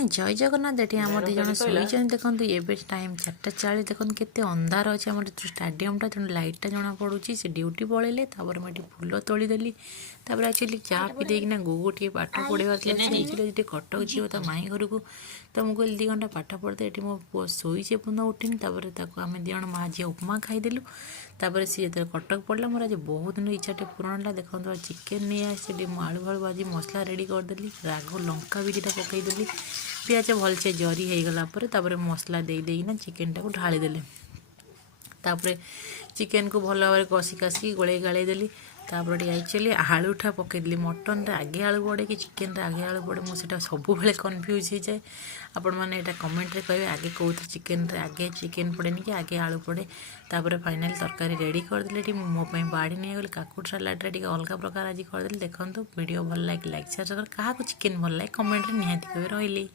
जय जगन्नाथ ये आम दी जन शोन देखो ये टाइम 4:40 देखो केते अंधार अच्छे आम स्टाडियमटा तेणु लाइटा जना पड़ुची से ड्यूटी पलैले मुझे फूल तोलीदेली एक्चुअली चा पी देना गो टे पाठ पढ़ार कटक जीव तो माई घर को तो मुझे 2 घंटा पाठ पढ़ते ये मो पु शोचे पुनः उठिनी आम दिज माँ झी उपमा खाईदेलु सी जो कटक पड़ा मोर आज बहुत दिन इच्छा टे पूरण है देखो चिकेन नहीं आसी आलू भालू भाजी मसला रेडी करदेली राग लंका भी 2टा पकईदेली पियाज भलसे जरी होगला मसला देना चिकेन टाक ढालीदेली चिकेन को भल भाव कषि कासिक गोले गाड़े देली एक्चुअली आलूटा पकईदेली मटन आगे आलू पड़े कि चिकेन आगे आलू पड़े मुझे सब कन्फ्यूज हो जाए आपण मैंने यहाँ कमेंट रे कहे आगे कौन चिकेन आगे चिकेन पड़ेनि कि आगे आलू पड़े फाइनाल तरकारी रेडी करदेली मोपाई बाड़ी नहीं गली काकुड़ सालाड अलग प्रकार आज करदेली देखो वीडियो भल लाइक शेयर क्या चिकेन भल लागे कमेंट रे निहाती कहे रही।